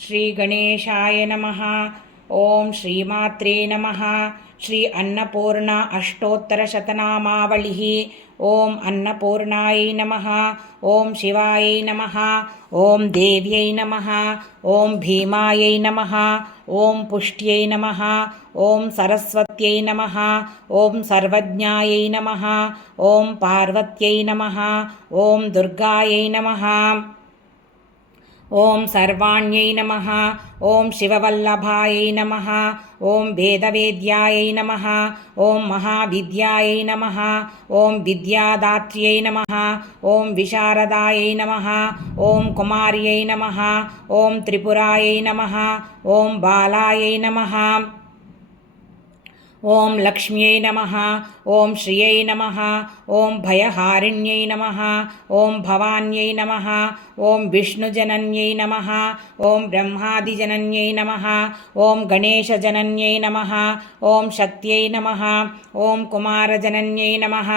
श्री गणेशाय नमः। ओम श्रीमात्रे नमः। श्री अन्नपूर्णा अष्टोत्तरशतनामावलिः। ओम अन्नपूर्णायै नमः। ओम शिवायै नमः। ओम देव्यै नमः। ओम भीमायै नमः। ओम पुष्ट्यै नमः। ओम सरस्वत्यै नमः। ओम सर्वज्ञायै नमः। ओम पार्वत्यै नमः। ओम दुर्गायै नमः। ओम सर्वाण्यै नमः। ओम शिववल्लभायै नमः। ओम वेदवेद्यायै नमः। ओम महाविद्यायै नमः। ओम विद्यादात्र्यै नमः। ओम विशारदायै नमः। ओम कुमार्यै नमः। ओम त्रिपुरायै नमः। ओम बालायै नमः। ओम लक्ष्म्यै नमः। ओम श्रियै नमः। ओम भयहारिण्यै नमः। ओम भवान्यै नमः। ओम विष्णुजनन्यै नमः। ओम ब्रह्मादिजनन्यै नमः। ओम गणेशजनन्यै नमः। ओम शक्त्यै नमः। ओम कुमारजनन्यै नमः।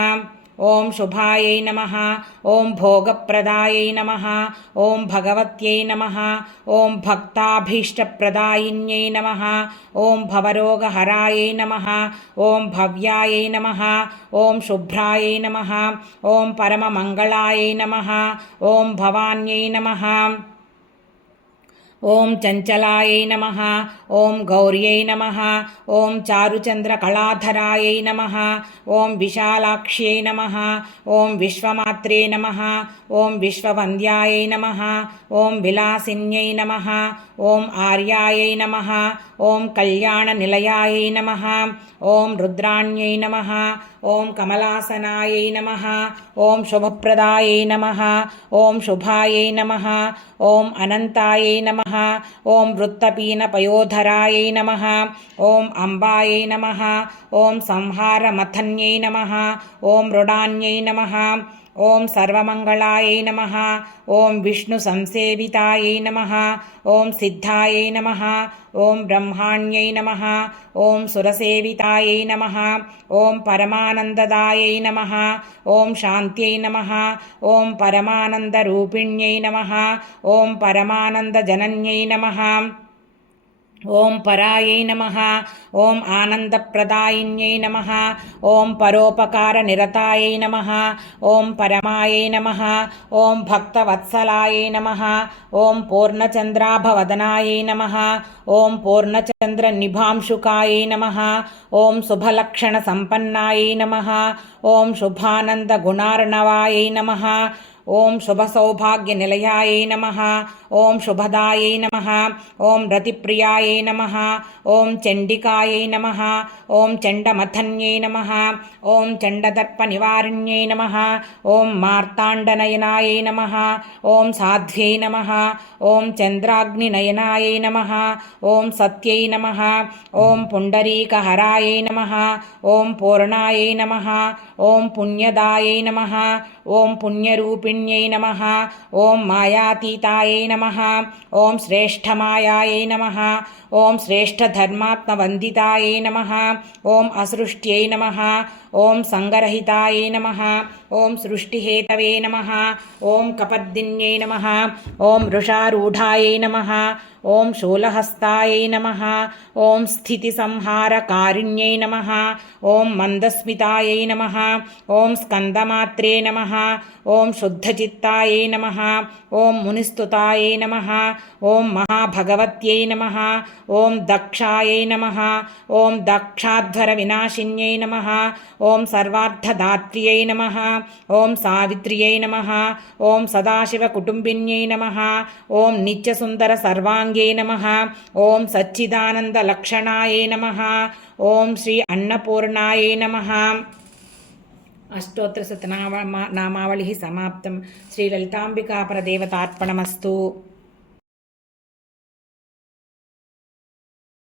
ओम शुभायै नमः। ओम भोगप्रदायै नमः। ओम भगवत्यै नमः। ओम भक्ताभीष्टप्रदायिन्यै नमः। ओम भवरोगहरायै नमः। ओम भव्यायै नमः। ओम शुभ्रायै नमः। ओम परममङ्गलायै नमः। ओम भवान्यै नमः। ओम चञ्चलायै नमः। ओम गौर्यै नमः। ओम चारुचन्द्रकलाधरायै नमः। ओम विशालाक्ष्यै नमः। ओम विश्वमात्रे नमः। ओम विश्ववन्द्यायै नमः। ओम विलासिन्यै नमः। ओम आर्यायै नमः। ओम कल्याणनिलयायै नमः। ओम रुद्राण्यै नमः। ओम कमलासनायै नमः। ओम शुभप्रदायै नमः। ओम शुभायै नमः। ओम अनन्तायै नमः। ओम वृत्तपीनपयोधरायै नमः। ओम अम्बायै नमः। ओम संहारमथन्यै नमः। ओम मृडान्यै नमः। ओम सर्वमङ्गलायै नमः। ओम विष्णुसंसेवितायै नमः। ओम सिद्धायै नमः। ओम ब्रह्माण्यै नमः। ओम सुरसेवितायै नमः। ओम परमानन्ददायै नमः। ओम शान्त्यै नमः। ओम परमानन्दरूपिण्यै नमः। ओम परमानन्दजनन्यै नमः। ओम परायै नमः। ओम आनन्दप्रदायिन्यै नमः। ओम परोपकारनिरतायै नमः। ओम परमायै नमः। ओम भक्तवत्सलायै नमः। ओम पूर्णचन्द्राभवदनायै नमः। ओम पूर्णचन्द्रनिभांशुकायै नमः। ओम शुभलक्षणसम्पन्नायै नमः। ओम शुभानन्दगुणार्णवायै नमः। ओम शुभसौभाग्यनिलयायै नमः। ओम शुभदायै नमः। ओम रतिप्रियायै नमः। ओम चण्डिकायै नमः। ओम चण्डमथन्यै नमः। ओम चण्डदर्पनिवारिण्यै नमः। ओम मार्ताण्डनयनायै नमः। ओम साध्व्यै नमः। ओम चन्द्राग्निनयनायै नमः। ओम सत्यै नमः। ओम पुण्डरीकहरायै नमः। ओम पूर्णायै नमः। ओम पुण्यदायै नमः। ओम पुण्यरूपिण्यै नमः। ओम मायातीतायै नमः। ओम श्रेष्ठमायायै नमः। ओम श्रेष्ठधर्मात्मवन्दितायै नमः। ओम असृष्ट्यै नमः। ओम सङ्गरहितायै नमः। ओम सृष्टिहेतवे नमः। ओम कपर्दिन्यै नमः। ओम वृषारूढायै नमः। ओम शूलहस्तायै नमः। ओम स्थितिसंहारकारिण्यै नमः। ओम मन्दस्मितायै नमः। ओम स्कन्दमात्रे नमः। ओम शुद्धचित्तायै नमः। ओम मुनिस्तुतायै नमः। ओम महाभगवत्यै नमः। ओम दक्षायै नमः। ओम दक्षाध्वरविनाशिन्यै नमः। ओम सर्वार्थदात्र्यै नमः। ओम सावित्र्यै नमः। ओम सदाशिवकुटुम्बिन्यै नमः। ओम नित्यसुन्दरसर्वाङ्ग्यै नमः। ओम सच्चिदानन्दलक्षणायै नमः। ओम श्री अन्नपूर्णायै नमः। अष्टोत्तरशतनामावलिः समाप्तं। श्रीललिताम्बिकापरदेवतार्पणमस्तु।